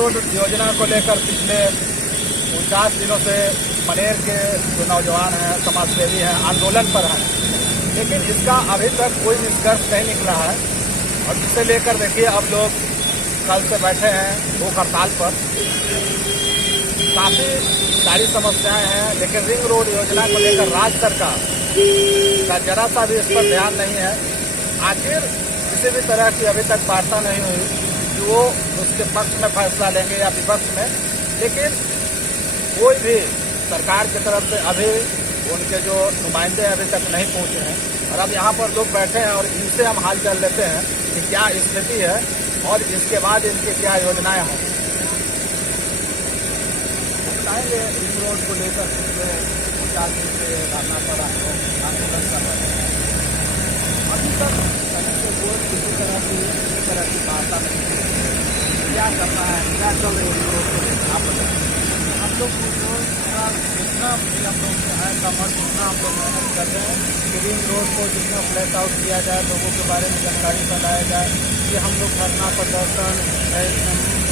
Road योजना को लेकर पिछले 49 दिनों से मनेर के जो नौजवान हैं, समाजसेवी हैं, आंदोलन पर हैं, लेकिन इसका अभी तक कोई निष्कर्ष नहीं निकला है। और जिसे लेकर देखिए अब लोग कल से बैठे हैं भूख हड़ताल पर। काफ़ी सारी समस्याएं हैं, लेकिन रिंग रोड योजना को लेकर राज्य सरकार का जरा सा भी इस पर ध्यान नहीं है। आखिर किसी भी तरह की अभी तक वार्ता नहीं हुई कि वो उसके पक्ष में फैसला लेंगे या विपक्ष में, लेकिन कोई भी सरकार की तरफ से अभी उनके जो नुमाइंदे अभी तक नहीं पहुंचे हैं। और अब यहाँ पर लोग बैठे हैं और इनसे हम हाल चाल लेते हैं कि क्या स्थिति है और इसके बाद इनकी क्या योजनाएं हों। बताएंगे रिंग रोड को लेकर पिछले 50 दिन से धरना पर आंदोलन कर रहे हैं। अभी तक कहीं से कोई किसी तरह की वार्ता नहीं है। क्या करना है, क्या चल रही है रिंग रोड को लेकर आप बताएं। हम लोग जितना भी हम लोग जो है समर्थ उतना हम लोग मेहनत कर रहे हैं कि रिंग रोड को जितना फ्लैश आउट किया जाए, लोगों के बारे में जानकारी फैलाया जाए कि हम लोग धरना प्रदर्शन,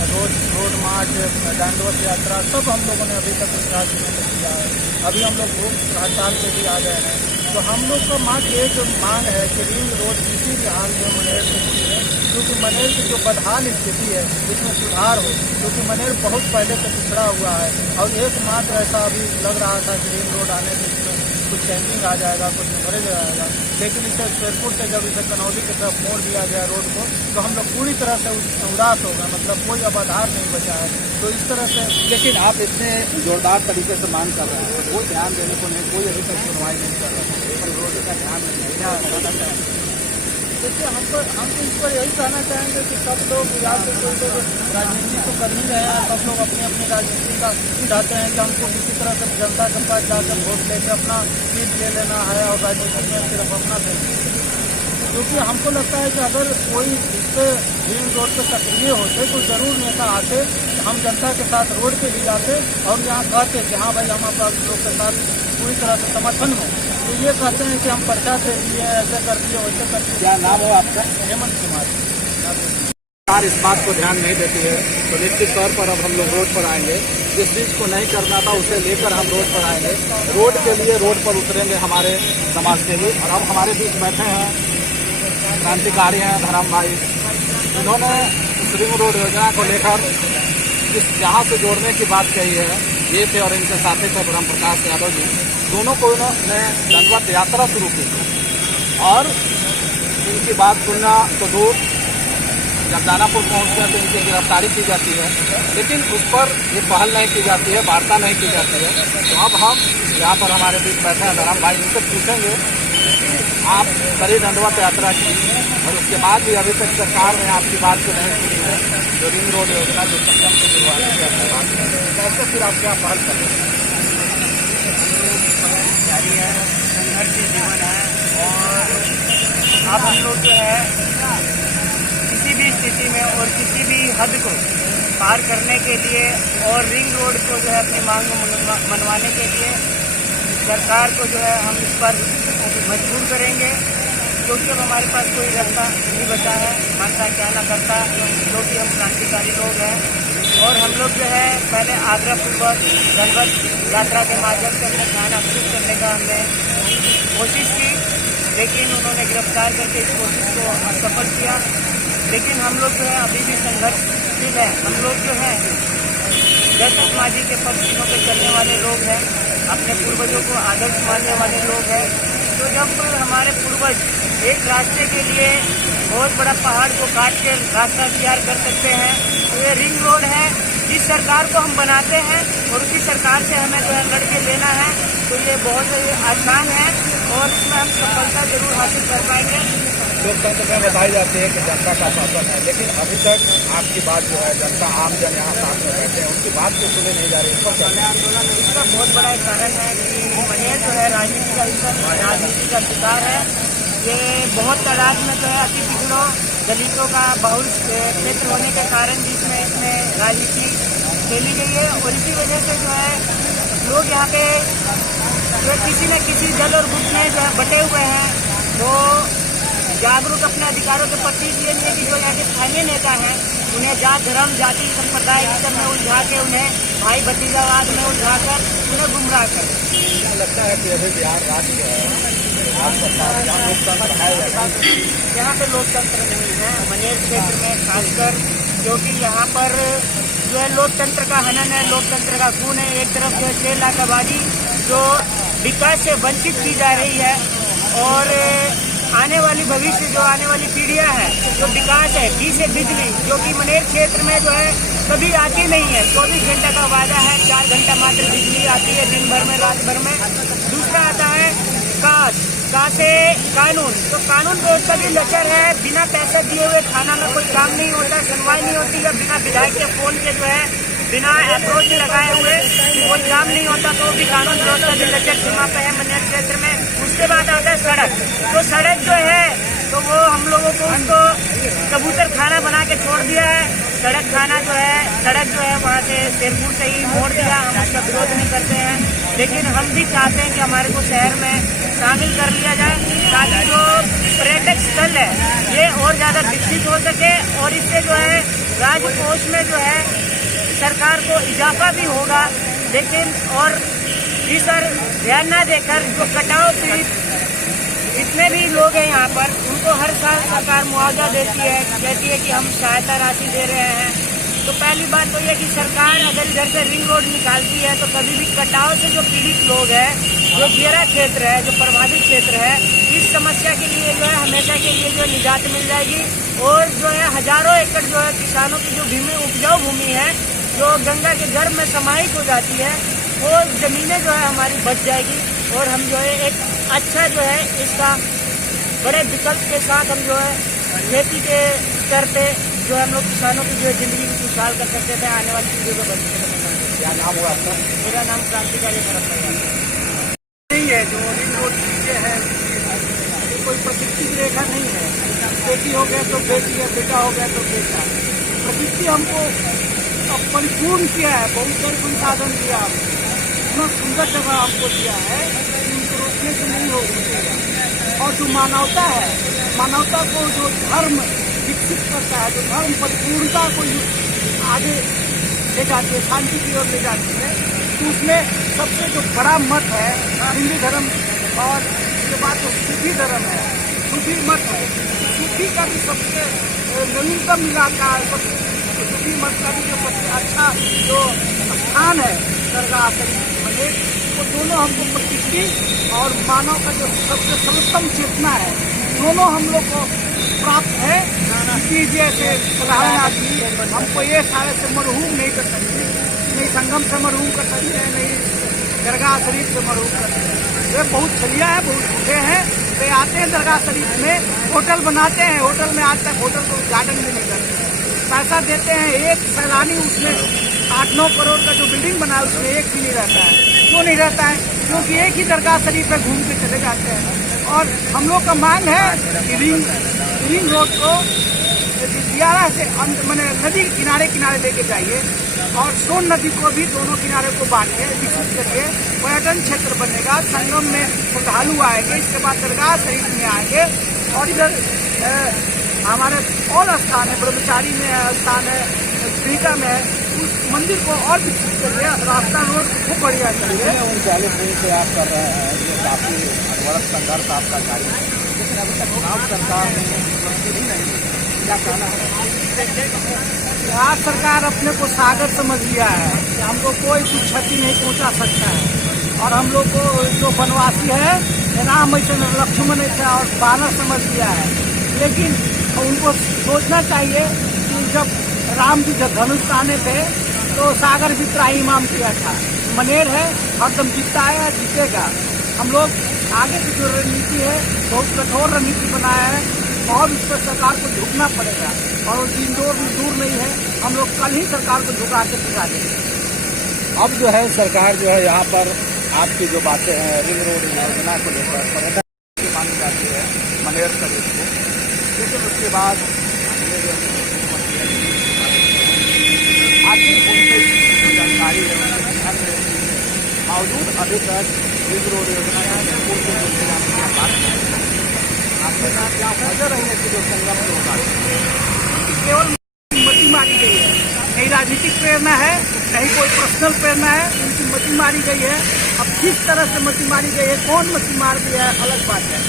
रोड मार्च, दंडवत यात्रा सब हम लोगों ने अभी तक 50 दिनों में किया है। अभी हम लोग भूख हड़ताल पे भी आ गए हैं। तो हम लोग का मात्र एक मांग है कि रिंग रोड किसी भी हाल में मनेर से जुड़े, क्योंकि मनेर की जो बदहाल स्थिति है इसमें सुधार हो, क्योंकि मनेर बहुत पहले से पिछड़ा हुआ है। और एकमात्र ऐसा अभी लग रहा था कि रिंग रोड आने से इसमें कुछ चेंजिंग आ जाएगा, कुछ निखरे जाएगा, लेकिन इसे शेरपुर से जब इसे कनौली की तरफ मोड़ दिया गया रोड को, तो हम लोग पूरी तरह से उदास हो गए। मतलब कोई अब आधार नहीं बचा है। तो इस तरह से, लेकिन आप इतने जोरदार तरीके से मांग कर रहे हैं, कोई ध्यान देने को नहीं, कोई अभी तक सुनवाई नहीं कर रहा है। रोड का ध्यान नहीं। देखिए हम तो इस पर यही कहना चाहेंगे कि सब लोग या तो कोई लोग राजनीति तो कर ही रहे हैं, सब लोग अपनी अपनी राजनीति का चाहते हैं कि हमको किसी तरह से जनता के पास जाकर वोट लेकर अपना सीट ले लेना है और राजनीति में सिर्फ अपना देना। क्योंकि हमको लगता है कि अगर कोई इस पर रिंग रोड पर सक्रिय होते तो जरूर नेता आते, हम जनता के साथ रोड पे ले जाते और यहाँ कहते कि हाँ भाई हम आप लोग के साथ पूरी तरह से समर्थन में। तो ये कहते हैं कि हम पर्चा से दिए, ऐसे कर दिए, वैसे कर दिए। क्या नाम हो आपका? हेमंत कुमार। सरकार इस बात को ध्यान नहीं देती है तो निश्चित तौर पर अब हम लोग रोड पर आएंगे। जिस चीज को नहीं करना था उसे लेकर हम रोड पर आएंगे। रोड के लिए रोड पर उतरेंगे हमारे समाजसेवी। और अब हमारे बीच बैठे हैं क्रांतिकारी हैं धर्म भाई। इन्होंने इस रिंग रोड योजना को लेकर जहाँ से जोड़ने की बात कही है, ये थे और इनके साथी थे ब्रह्म प्रकाश यादव जी। दोनों को इन्होंने दंडवत यात्रा शुरू की और इनकी बात सुनना तो दूर, जब दानापुर पहुंचते हैं तो इनकी गिरफ्तारी की जाती है, लेकिन उस पर ये पहल नहीं की जाती है, वार्ता नहीं की जाती है। तो अब हम यहाँ पर हमारे बीच बैठे हैं धर्म भाई, इनसे पूछेंगे आप बड़ी दंडवत यात्रा की और उसके बाद भी अभी तक सरकार ने आपकी बात को नहीं सुनी है। जो रिंग रोड योजना जो संगम से शुरुआत की आपकी बात कैसे फिर आप क्या पहल कर रहे हैं? जारी है, संघर्ष जीवन है और अब हम लोग जो है किसी भी स्थिति में और किसी भी हद को पार करने के लिए और रिंग रोड को जो है अपनी मांग मनवाने के लिए सरकार को जो है हम इस पर मजबूर करेंगे, क्योंकि अब हमारे पास कोई रास्ता नहीं बचा है। मानता क्या ना करता, क्योंकि हम क्रांतिकारी लोग हैं और हम लोग जो है पहले आग्रहपूर्वक दंडवत यात्रा के माध्यम से अपने ध्यान आकर्षित करने का हमने कोशिश की, लेकिन उन्होंने गिरफ्तार करके इस कोशिश को असफल किया। लेकिन हम लोग जो है अभी भी संघर्षशील है। हम लोग जो है जैसे समाजी के पक्षों पे चलने वाले लोग हैं, अपने पूर्वजों को आदर्श मानने वाले लोग हैं। तो जब हमारे पूर्वज एक रास्ते के लिए बहुत बड़ा पहाड़ को काट के रास्ता तैयार कर सकते हैं, तो ये रिंग रोड है। जिस सरकार को हम बनाते हैं और उसी सरकार से हमें जो है लड़के लेना है, तो ये बहुत आसान है और इसमें हम सफलता जरूर हासिल कर पाएंगे। लोकतंत्र में बताई जाती है कि जनता का शासन है, लेकिन अभी तक आपकी बात जो है जनता आम जन यहाँ साथ में बैठे हैं उनकी बात तो सुने नहीं जा रही। आंदोलन इसका बहुत बड़ा कारण है कि मनेर जो है राजनीति का शिकार है। ये बहुत तादाद में जो है अति पिछड़ों दलितों का बहुल क्षेत्र होने के कारण भी इसमें राजनीति खेली गई है और इसी वजह से जो है लोग यहाँ पे जो किसी न किसी दल और गुट में जो है बटे हुए हैं, वो जागरूक अपने अधिकारों के प्रति इसलिए नहीं कि जो यहाँ के स्थानीय नेता हैं उन्हें जात धर्म जाति संप्रदाय की सब में उलझा के उन्हें भाई भतीजावाद में उलझा कर उन्हें गुमराह करें। क्या लगता है कि अभी बिहार राज्य जो है यहाँ लोकतंत्र है या नहीं? यहाँ पे लोकतंत्र नहीं है मनेर क्षेत्र में खासकर, क्योंकि यहाँ पर जो है लोकतंत्र का हनन है, लोकतंत्र का खून है। एक तरफ जो है 6 लाख आबादी जो विकास से वंचित की जा रही है और आने वाली भविष्य जो आने वाली पीढ़ियां हैं जो विकास है, घी से बिजली जो कि मनेर क्षेत्र में जो है कभी आती नहीं है। 24 घंटा का वादा है, 4 घंटा मात्र बिजली आती है दिन भर में, रात भर में। दूसरा आता है का से कानून, तो कानून व्यवस्था भी लचर है। बिना पैसा दिए हुए थाना में कोई काम नहीं होता, सुनवाई नहीं होती है। बिना विधायक के फोन के जो है बिना अप्रोच लगाए हुए कोई काम नहीं होता, तो भी कानून व्यवस्था भी लचर सीमा पे है मनेर क्षेत्र में। उसके बाद आता है सड़क, तो सड़क जो है तो वो हम लोगों को उसको कबूतर खाना बना के छोड़ दिया है। सड़क खाना जो है, सड़क जो है वहाँ से शेरपुर से ही मोड़ दिया। हम उसका विरोध नहीं करते हैं, लेकिन हम भी चाहते हैं कि हमारे को शहर में शामिल कर लिया जाए ताकि जो पर्यटक स्थल है ये और ज़्यादा विकसित हो सके और इससे जो है राजकोष में जो है सरकार को इजाफा भी होगा। लेकिन और इस पर ध्यान न देकर जो कटाव पीड़ित जितने भी लोग हैं यहाँ पर उनको हर साल सरकार मुआवजा देती है, कहती है कि हम सहायता राशि दे रहे हैं। तो पहली बात तो ये कि सरकार अगर इधर से रिंग रोड निकालती है तो कभी भी कटाव से जो पीड़ित लोग हैं, जो घेरा क्षेत्र है, जो प्रभावित क्षेत्र है, इस समस्या के लिए जो है हमेशा के लिए जो निजात मिल जाएगी। और जो है हजारों एकड़ जो है किसानों की जो भूमि उपजाऊ भूमि है जो गंगा के गर्भ में समाहित हो जाती है, वो जमीनें जो है हमारी बच जाएगी और हम जो है एक अच्छा जो है इसका बड़े विकल्प के साथ हम जो है खेती के स्तर पे जो है हम लोग किसानों की जो है जिंदगी को खुशहाल कर सकते थे, आने वाली चीजों को बच सकते। क्या नाम हुआ आपका? मेरा नाम क्रांतिकारी भरत नहीं है, जो रिंग रोड चीजें है कोई प्रकृति की रेखा नहीं है। बेटी हो गया तो बेटी है, बेटा हो गया तो बेटा। प्रकृति हमको अब परिपूर्ण किया है, बहुत सारे संसाधन दिया, इतना सुंदर जगह हमको दिया है कि उनको रोकने से नहीं हो सकेगा। और जो मानवता है, मानवता को जो धर्म विकसित करता है, जो धर्म परिपूर्णता को आगे ले जाती है, शांति की ओर ले जाती है, तो उसमें सबसे जो बड़ा मत है हिंदू धर्म और उसके बाद जो सूफी धर्म है, सूफी मत है। सूफी का भी सबसे नवीनतम इलाका है, सबसे सूफी मत का भी जो सबसे अच्छा जो स्थान है दरगाह शरीफ मनेर, वो दोनों हमको प्रकृति और मानव का जो सबसे सर्वोत्तम चेतना है, दोनों हम लोग को प्राप्त है। कि जैसे प्रहलाद जी हमको ये सारे से मरहूम नहीं कर सकते, नहीं संगम से मरहूम कर सकते हैं, नहीं दरगाह शरीफ से मरहूम कर सकते हैं। वे बहुत छलिया है, बहुत झूठे हैं। वे आते हैं दरगाह शरीफ में, होटल बनाते हैं, होटल में आज तक होटल को उद्घाटन भी नहीं करते हैं। पैसा देते हैं, एक सैलानी उसमें 8-9 करोड़ का जो बिल्डिंग बना है उसमें एक भी नहीं रहता है। क्यों नहीं रहता है? क्योंकि एक ही दरगाह शरीफ में घूम के चले जाते हैं। और हम लोग का मांग है कि रिंग रोड को दियारा से मैंने नदी के किनारे किनारे लेके जाइए और सोन नदी को भी दोनों किनारे को बांधिए, विकसित करिए। पर्यटन क्षेत्र बनेगा, संगम में श्रद्धालु आएंगे, इसके बाद दरगाह शरीफ में आएंगे और इधर हमारे और स्थान है, ब्रह्मचारी में स्थान है, फ्रीका में है, उस मंदिर को और विकसित करिए। रास्ता रोड खूब बढ़िया चाहिए। 39 दिन से आप कर रहे हैं, ये काफी अनवरत संघर्ष आपका जारी है, लेकिन अभी तक चुनाव सरकार नहीं, क्या कहना है? बिहार सरकार अपने को सागर समझ लिया है कि हमको कोई कुछ क्षति नहीं पहुंचा सकता है और हम लोग को जो वनवासी है राम ऐसे लक्ष्मण ऐसे और बानर समझ लिया है। लेकिन उनको सोचना चाहिए कि जब राम जी जब धनुष ताने थे तो सागर भी त्राहिमाम किया था। मनेर है, हरदम जीतता है, जीतेगा। हम लोग आगे की जो रणनीति है बहुत कठोर रणनीति बनाया है और उस पर सरकार को झुकना पड़ेगा और वो दिन दूर नहीं है। हम लोग कल ही सरकार को झुका के दिखा देंगे। अब जो है सरकार जो है यहाँ पर आपकी जो बातें हैं रिंग रोड योजना को लेकर पर्यटन की मानी जाती है मनेर शरीफ को, लेकिन उसके बाद आखिर उनसे जो जानकारी है बावजूद अभी तक रिंग रोड योजना आपके साथ क्या वजह रही है कि जो संगम से होगा केवल मती राजनीतिक प्रेरणा है, कहीं कोई पर्सनल प्रेरणा है। उनकी मती मारी गई है। अब किस तरह से मती मारी गई है, कौन मती मार दिया है, अलग बात है।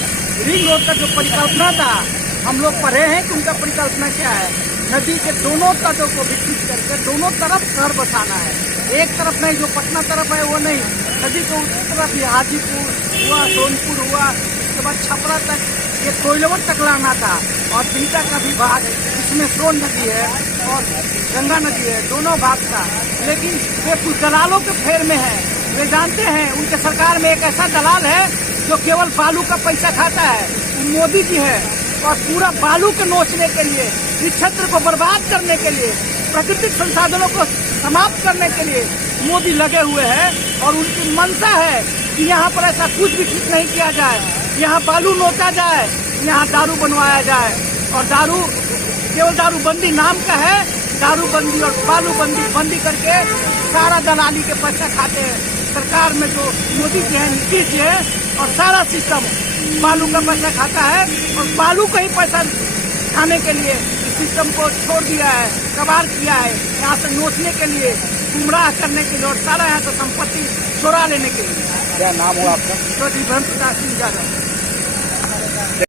रिंग रोड का जो परिकल्पना था, हम लोग पढ़े हैं कि उनका परिकल्पना क्या है। नदी के दोनों तटों को विकसित करके दोनों तरफ घर बसाना है। एक तरफ नहीं, जो पटना तरफ है वो नहीं, नदी के उस तरफ ही हाजीपुर हुआ, सोनपुर हुआ, उसके बाद छपरा तक, ये कोयलवर तक लाना था। और बिहटा का भी भाग, इसमें सोन नदी है और गंगा नदी है, दोनों भाग था। लेकिन वे कुछ दलालों के फेर में है। वे जानते हैं उनके सरकार में एक ऐसा दलाल है जो केवल बालू का पैसा खाता है, वो मोदी जी है। और पूरा बालू के नोचने के लिए, इस क्षेत्र को बर्बाद करने के लिए, प्राकृतिक संसाधनों को समाप्त करने के लिए मोदी लगे हुए हैं। और उनकी मंशा है कि यहाँ पर ऐसा कुछ भी ठीक नहीं किया जाए, यहाँ बालू नोचा जाए, यहाँ दारू बनवाया जाए। और दारू केवल दारूबंदी नाम का है, दारूबंदी और बालूबंदी बंदी करके सारा दलाली के पैसा खाते हैं। सरकार में जो मोदी जी है, नीतीश जी है, और सारा सिस्टम बालू का पैसा खाता है। और बालू का ही पैसा खाने के लिए सिस्टम को छोड़ दिया है, कबाड़ किया है, यहाँ से नोचने के लिए, गुमराह करने के लिए और सारा यहाँ से संपत्ति चुरा लेने के लिए। क्या नाम हुआ आपका? चौधरी ब्रह्म प्रकाश सिंह यादव।